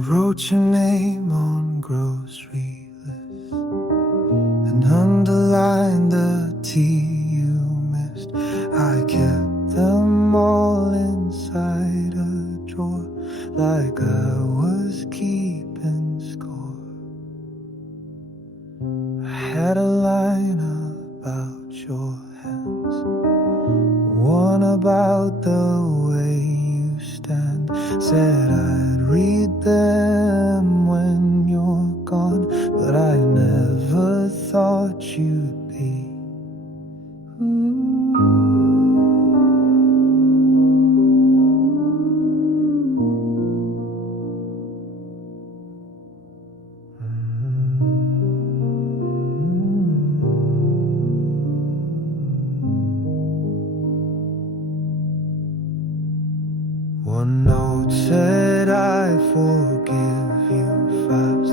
wrote your name on grocery lists and underlined the tea you missed. I kept them all inside a drawer like I was keeping score. I had a line about your hands, one about the way you stand. Said I'd read them when you're gone, but I never thought you'd be. One note said I forgive you fast,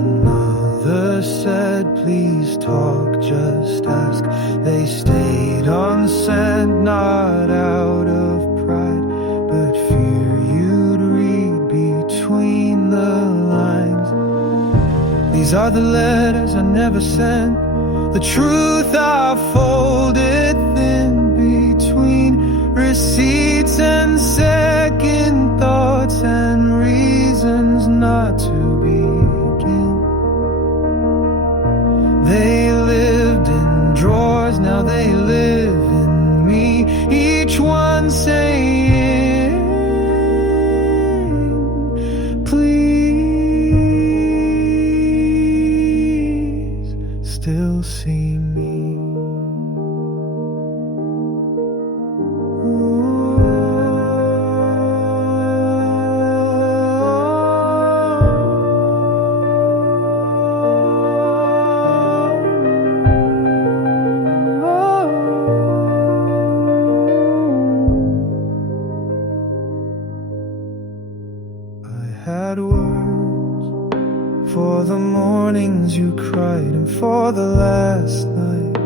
another said please talk, just ask. They stayed unsent, not out of pride, but fear you'd read between the lines. These are the letters I never sent, the truth I folded thin between receipts and second thoughts and reasons not to begin. They lived in drawers, now they live in me, each one saying, please still see me. Had words for the mornings you cried and for the last night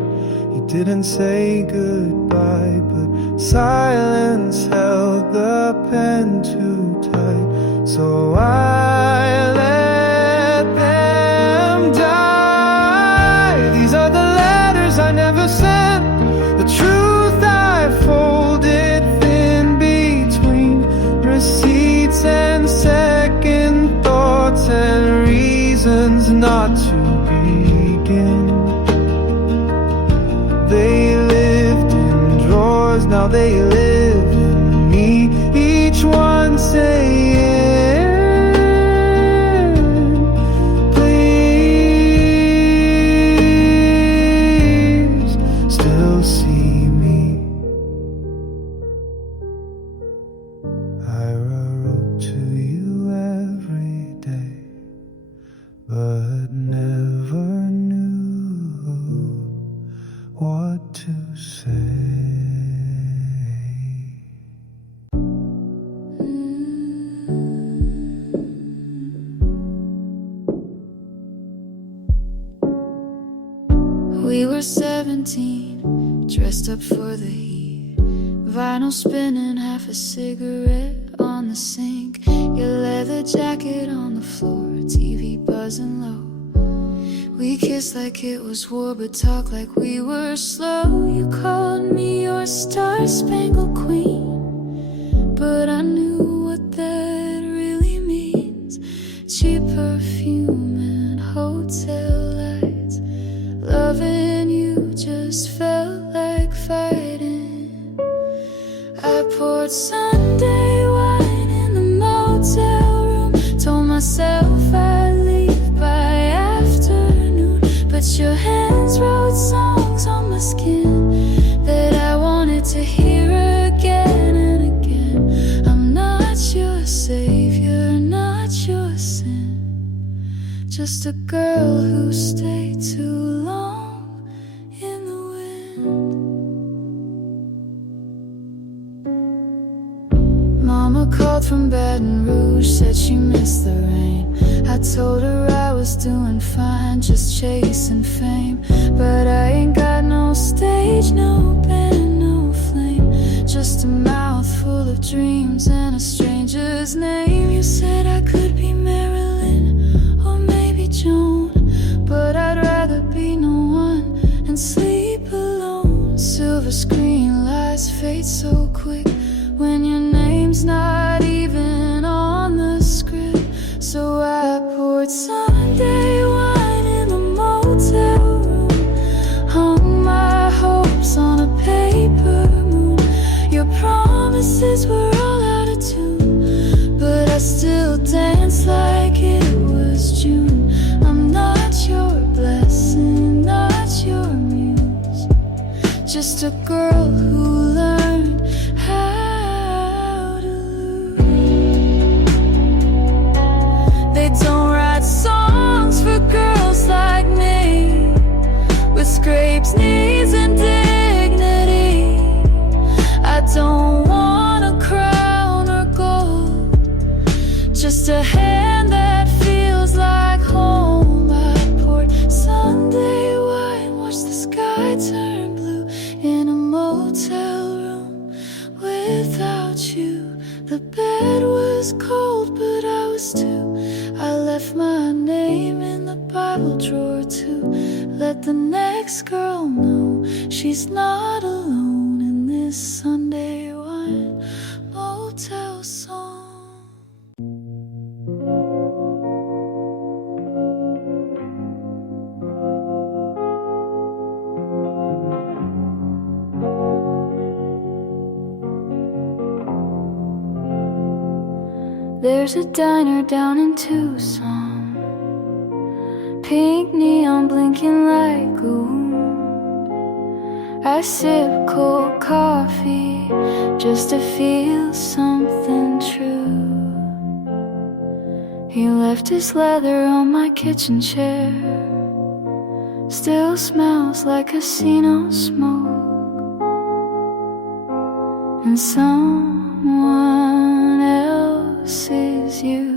you didn't say goodbye, but silence held the pen too tight, so I let them die. These are the letters I never sent, the truth I folded thin between receipts and second thoughts and reasons not to begin. They lived in drawers, now they live in me, each one saying, please still see me. I wrote to you every day, but never knew what to say. We were 17, dressed up for the heat, vinyl spinning, half a cigarette on the sink, your leather jacket on the floor, TV buzzing low. We kissed like it was war, but talked like we were slow. You called me your star-spangled queen, but I knew what that really means. Cheap perfume and hotel lights, loving you just felt like fighting. I poured Sunday wine in the motel room, told myself I'd leave by afternoon, but your hands wrote songs on my skin that I wanted to hear again and again. I'm not your savior, not your sin, just a girl who stayed too long in the wind. Mama called from Baton Rouge, said she missed the rain. I told her I was doing fine, just chasing fame, but I ain't got no stage, no band, no flame, just a mouth full of dreams and a stranger's name. You said I could be married fade so quick when your name's not even on the script. So I poured Sunday wine in the motel room, hung my hopes on a paper moon. Your promises were all out of tune, but I still dance like it was June. I'm not your blessing, not your muse, just a girl who learned how to lose. They don't write songs for girls like me, with scrapes, knees, and dignity. I don't want a crown or gold, just a hand that feels like home. I poured Sunday wine, watched the sky turn blue in a motel room without you. The bed was cold, but I was too. I left my name in the Bible drawer to let the next girl know she's not alone in this Sunday wine motel song. There's a diner down in Tucson, pink neon blinking like a wound. I sip cold coffee just to feel something true. He left his leather on my kitchen chair, still smells like casino smoke and someone else's youth.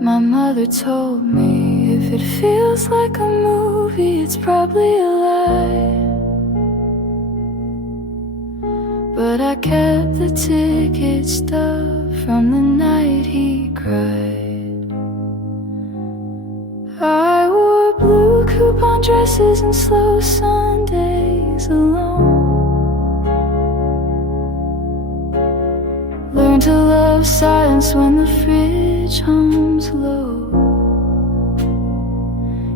My mother told me if it feels like a movie, it's probably a lie. But I kept the ticket stub from the night he cried. I wore blue coupon dresses and slow Sundays alone. Learn to love silence when the fridge hums low.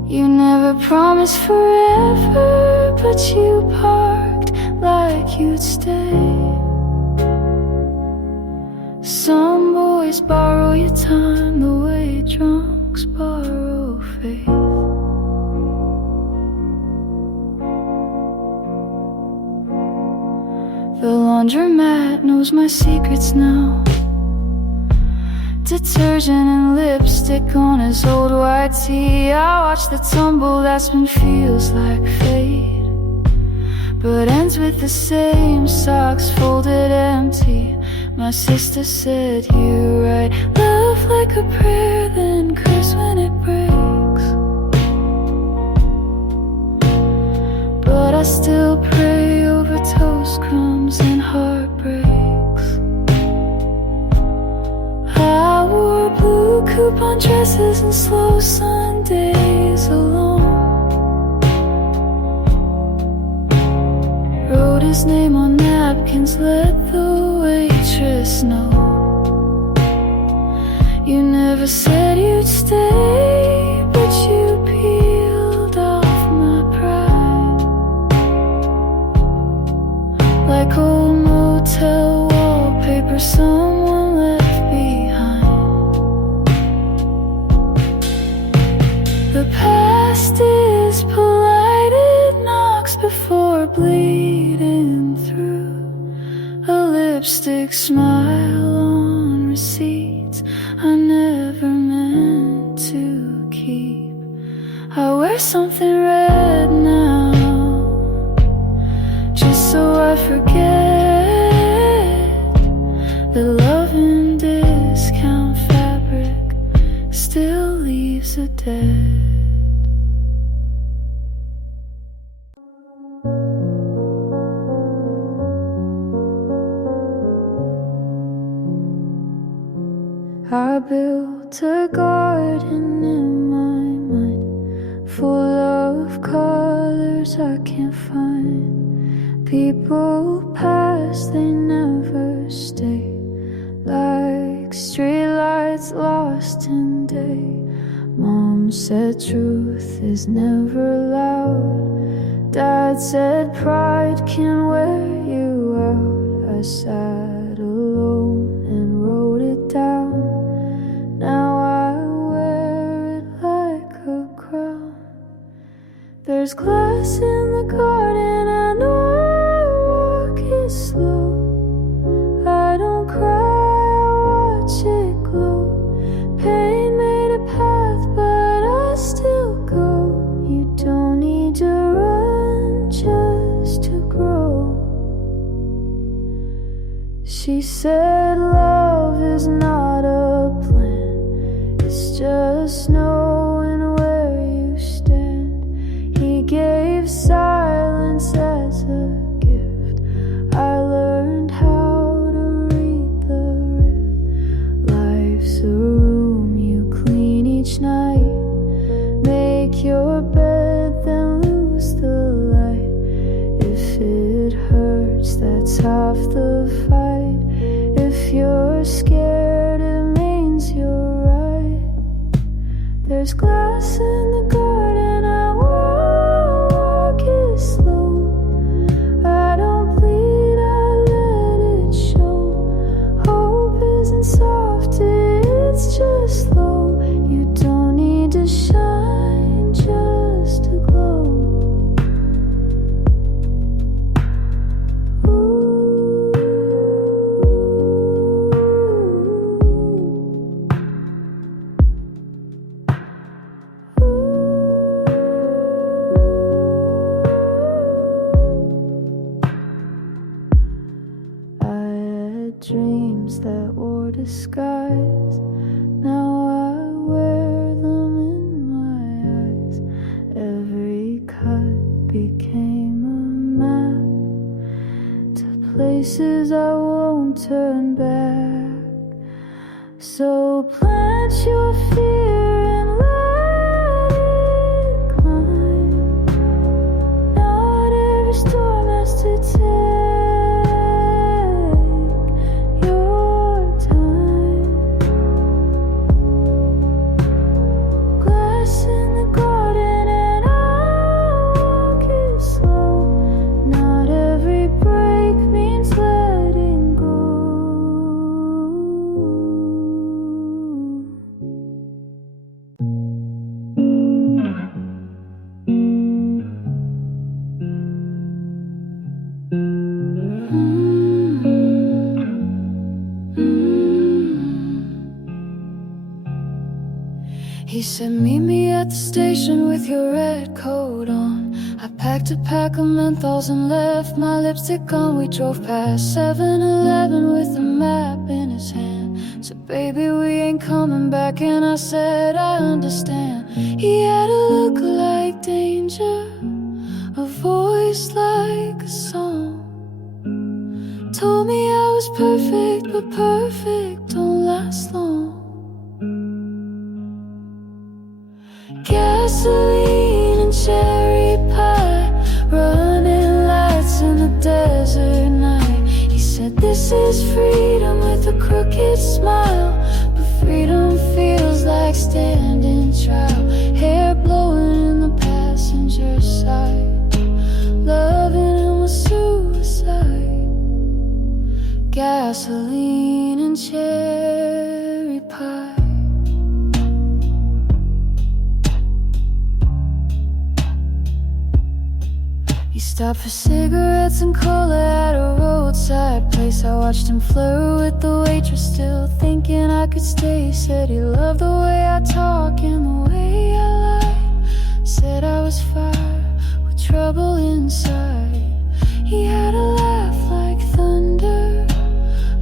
You never promised forever, but you parked like you'd stay. Some boys borrow your time the way drunks borrow faith. The laundromat knows my secrets now. Detergent and lipstick on his old white tee. I watch the tumble that's been feels like fate, but ends with the same socks folded empty. My sister said you're right, love like a prayer, then curse when it breaks. But I still pray over toast crumbs and heartbreaks. I wore blue coupon dresses and slow Sundays alone. Wrote his name on napkins, let the waitress know. You never said you'd stay, but you peeled off my pride like old motel wallpaper someone left behind. The past is polite, it knocks before bleeding through. A lipstick smile on receipts I never meant to keep. I wear something red now, just so I forget that love in discount fabric still leaves a dead. I built a garden in my mind, full of colors I can't find. People pass, they never stay, like streetlights lost in day. Mom said truth is never loud. Dad said pride can wear you out. I sat alone and wrote it down. Now I wear it like a crown. There's glass in the garden, I know I walk it slow. I don't cry, I watch it glow. Pain made a path, but I still go. You don't need to run just to grow. She said love is not a plan, it's just knowing where you stand. He gave silence as a gift. I learned how to read the rift. Life's a room you clean each night. Make your bed, then lose the light. If it hurts, that's half the fight. If you're scared, it means you're right. There's glass in the garden, I walk it slow. I don't bleed, I let it show. Hope isn't soft, it's just slow. You don't need to shine just to glow. Dreams that wore disguise, now I wear them in my eyes. Every cut became a map to places I won't turn back. So plant your fear and let it climb. Not every storm has to take He said, meet me at the station with your red coat on. I packed a pack of menthols and left my lipstick on. We drove past 7-Eleven with a map in his hand. Said, baby, we ain't coming back. And I said, I understand. He had a look like danger, a voice like a song. Told me I was perfect, but perfect don't last long. Gasoline and cherry pie, running lights in the desert night. He said, this is freedom with a crooked smile. But freedom feels like standing trial. Hair blowing in the passenger side. Loving him was suicide. Gasoline and cherry pie. He stopped for cigarettes and cola at a roadside place. I watched him flirt with the waitress, still thinking I could stay. Said he loved the way I talk and the way I lie. Said I was fire with trouble inside. He had a laugh like thunder,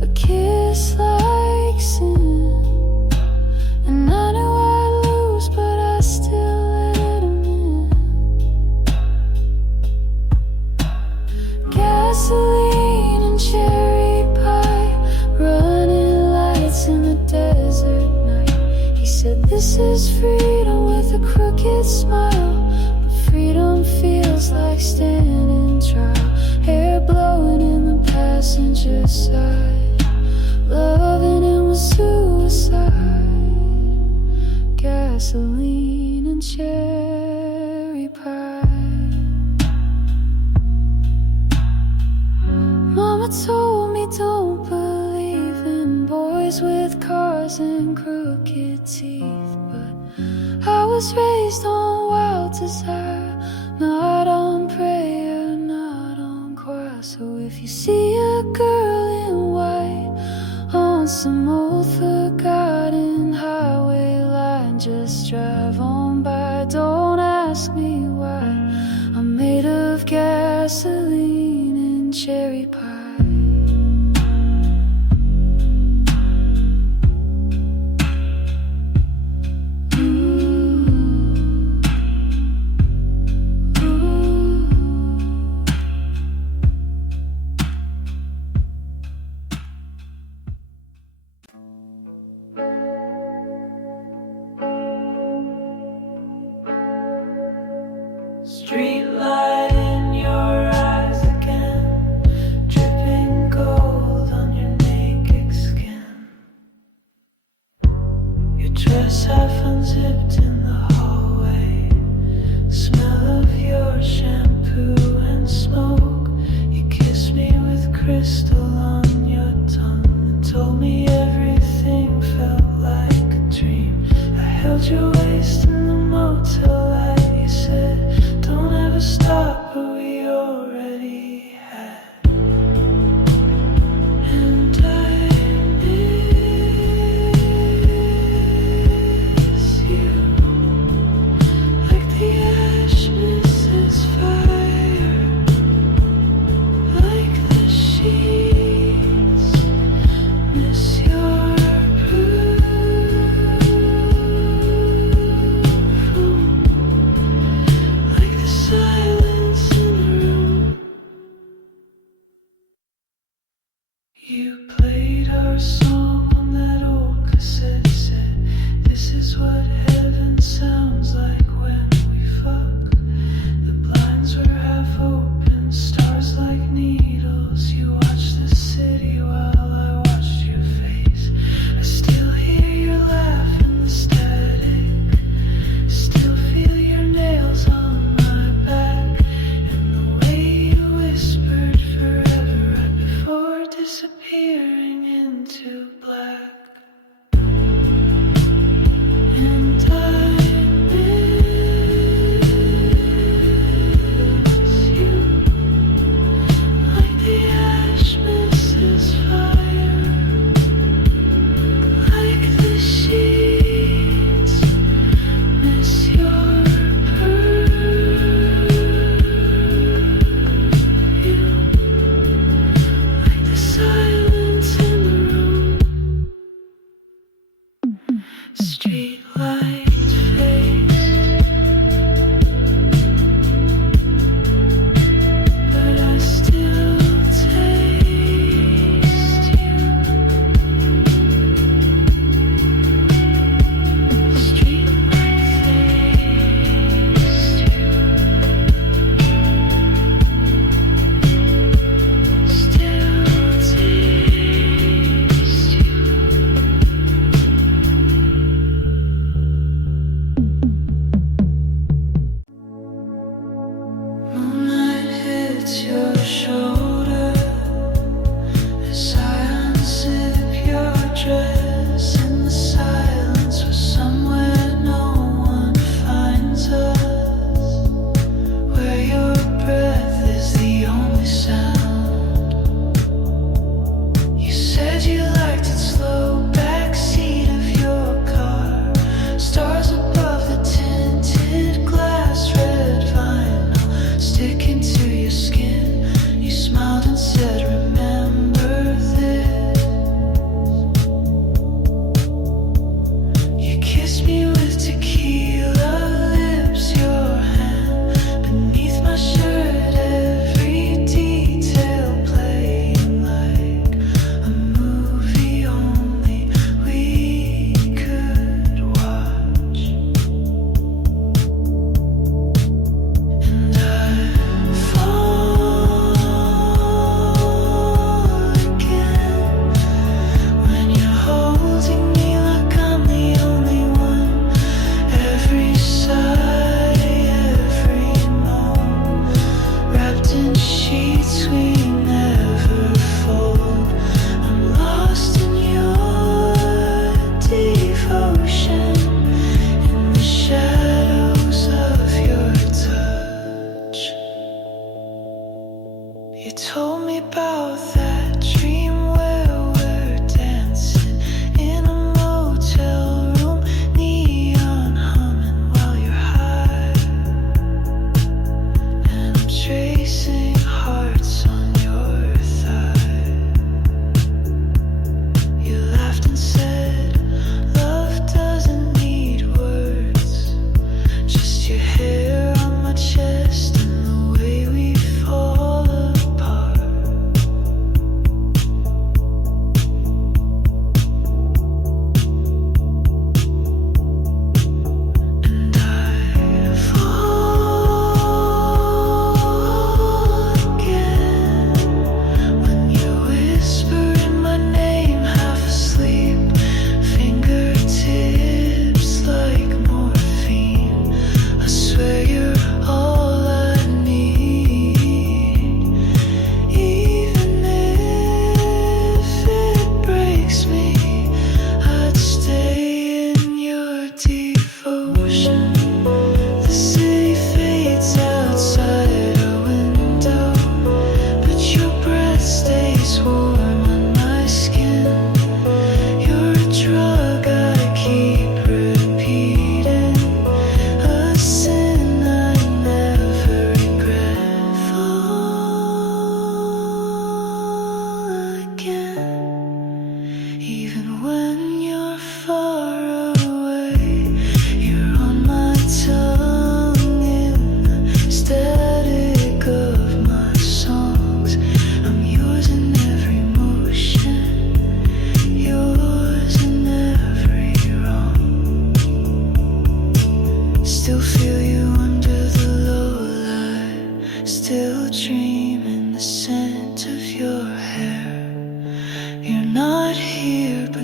a kiss like sin. And I knew I'd lose, but I still let him in. Gasoline and cherry pie, running lights in the desert night. He said, this is freedom with a crooked smile. But freedom feels like standing trial. hair blowing in the passenger side. Loving him was suicide. Gasoline and cherry pie. Mama told me don't believe in boys with cars and crooked teeth, but I was raised on wild desire, not on prayer, not on choir. So if you see a girl in white on some old forgotten highway line, just drive on by, don't ask me why. I'm made of gasoline and cherry pie. Street light in your eyes again, dripping gold on your naked skin. Your dress half unzipped in the hallway, smell of your shampoo and smoke. You kissed me with crystal on your tongue and told me everything felt like a dream. I held your waist in the motel light. You said, don't ever stop, but we already had. And I miss you, like the ash misses fire, like the sheets miss your perfume, like the silence in the room. You played our song on that old cassette, said, this is what heaven sounds like when we fuck. The blinds were half open, stars like needles. You watched the city while I watched your face. I still hear your laugh in the static, still feel your nails on my back, and the way you whispered forever right before disappearing into black. And I miss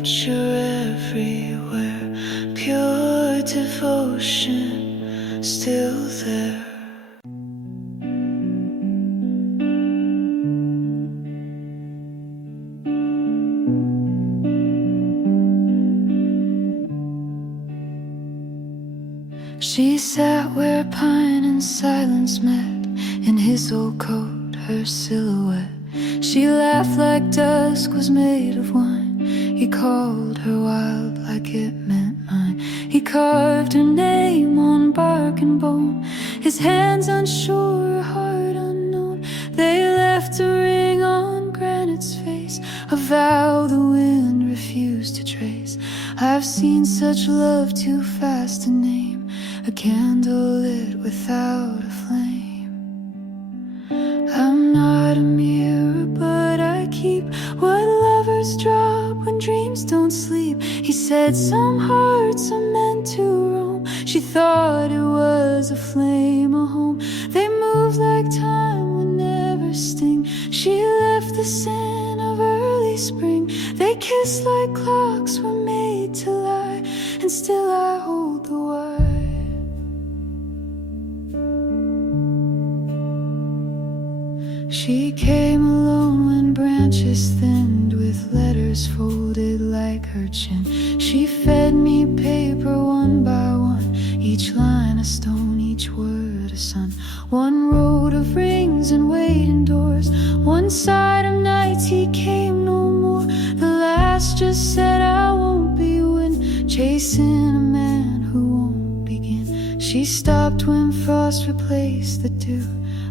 but you're everywhere. Pure devotion, still there. She sat where pine and silence met, in his old coat, her silhouette. She laughed like dusk was made of wine. He called her wild like it meant mine. He carved her name on bark and bone, his hands unsure, her heart unknown. They left a ring on granite's face, a vow the wind refused to trace. I've seen such love too fast to name, a candle lit without a flame. I'm not a mirror, but I keep what lovers drop when dreams don't sleep. He said some hearts are meant to roam. She thought it was a flame, a home. They move like time would never sting. She left the sin of early spring. They kiss like clocks were made to lie, and still I hold the wire. She came alone when branches thinned, with letters folded like her chin. She fed me paper one by one, each line a stone, each word a sun. One road of rings and waiting doors, one side of nights he came no more. The last just said I won't be when chasing a man who won't begin. She stopped when frost replaced the dew,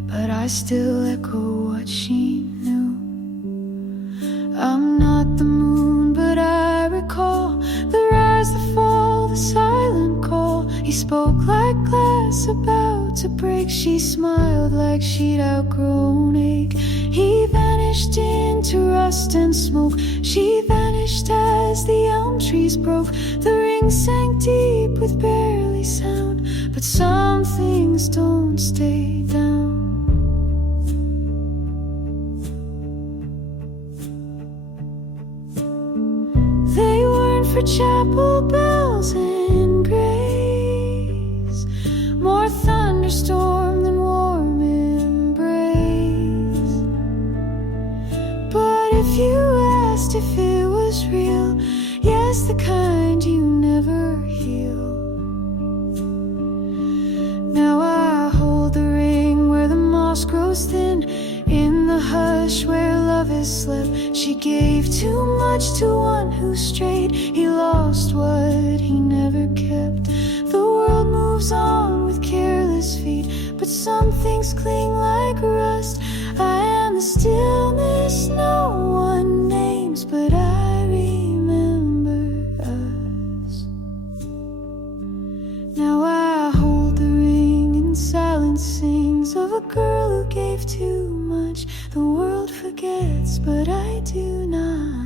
but I still echo what she knew. I'm not the moon, but I recall the rise, the fall, the silent call. He spoke like glass about to break. She smiled like she'd outgrown ache. He vanished into rust and smoke. She vanished as the elm trees broke. The ring sank deep with barely sound, but some things don't stay down. For chapel bells and grace, more thunderstorm than warm embrace. But if you asked if it was real, yes, the kind you never heal. Now I hold the ring where the moss grows thin, in the hush where love is slept. She gave too much to one who strayed. He lost what he never kept. The world moves on with careless feet, but some things cling like rust. I am the stillness no one names, but I remember us. Now I hold the ring and silence sings of a girl who gave too much. The world forgets, but I do not.